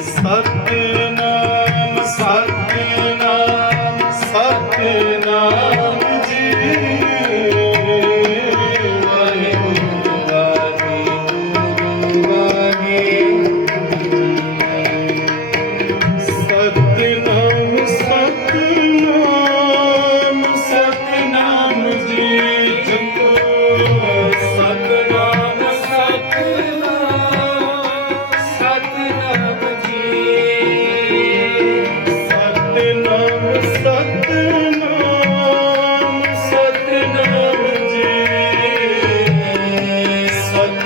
ਸਤਿ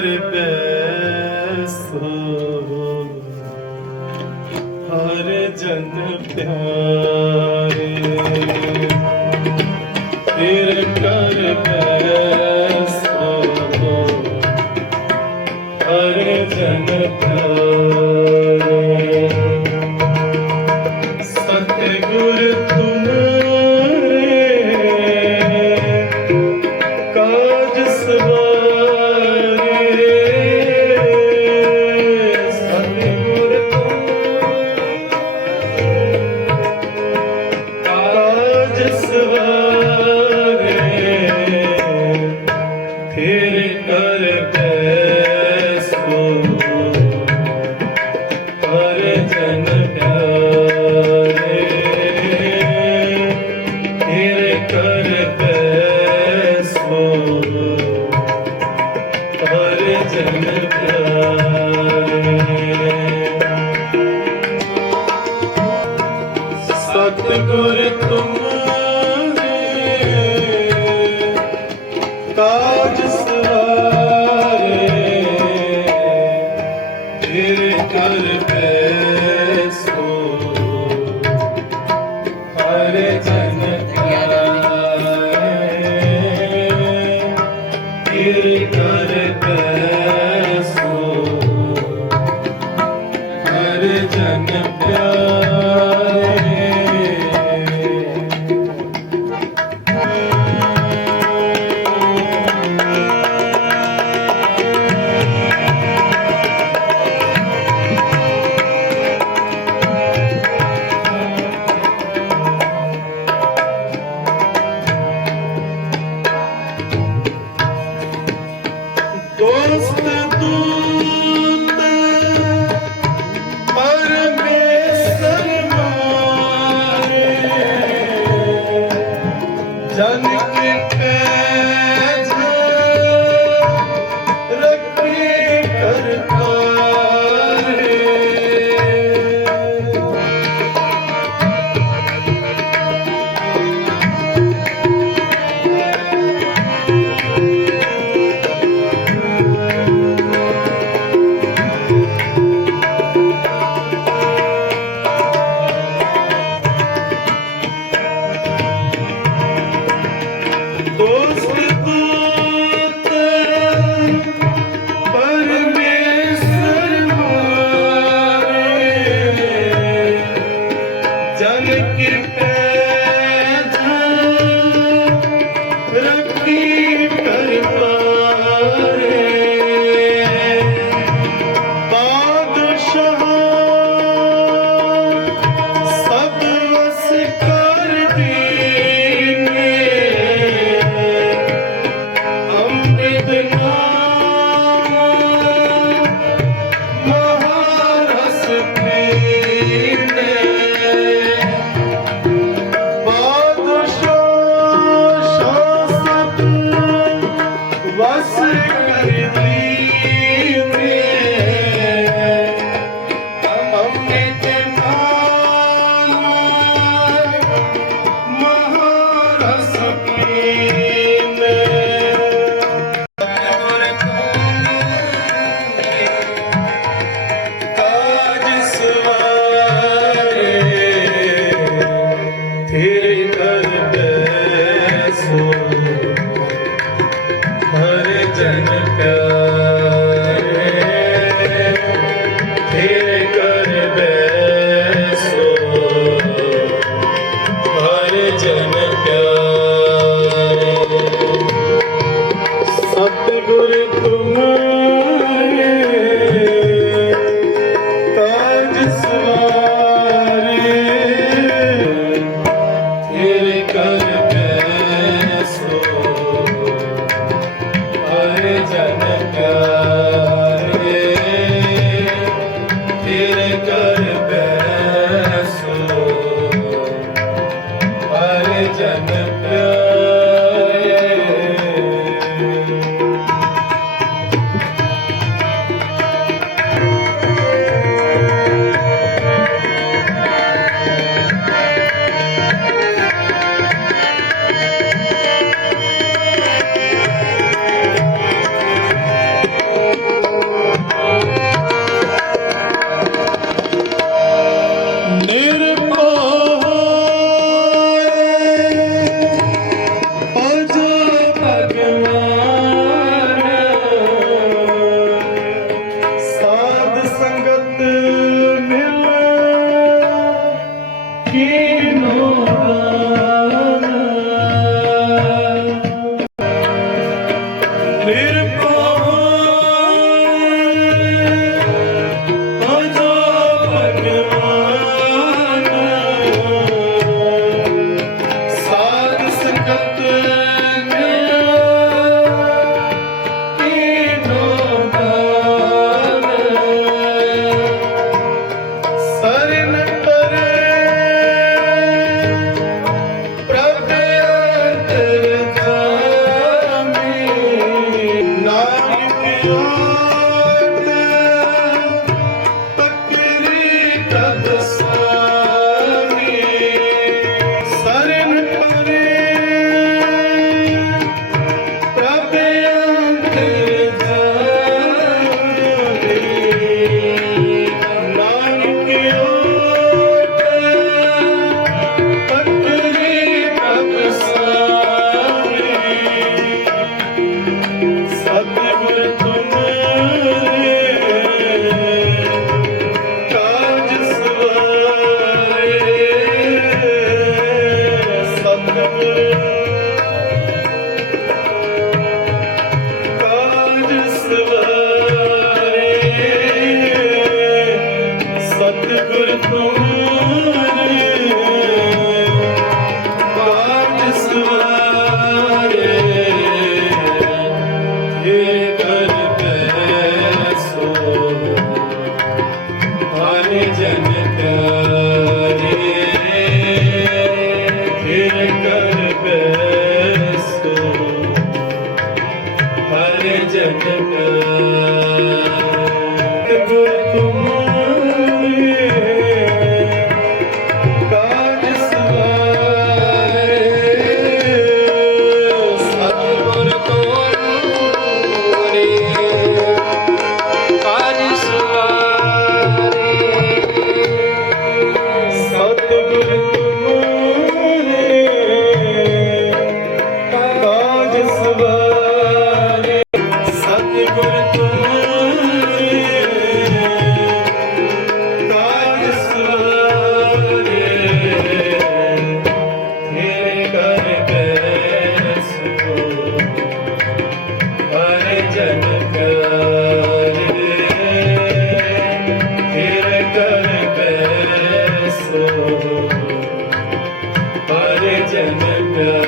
ਬੈਸੋ ਹਰ ਜਨ ਪਿਆਰੇ ਤੇਰੇ ਕਰ ਬੈਸੋ ਹਰ ਜਨ ਪਿਆਰੇ कर पे Dois, ਪੀਰ ਦੇ ਹਰਿ ਜਨ ਪਿਆਰੇ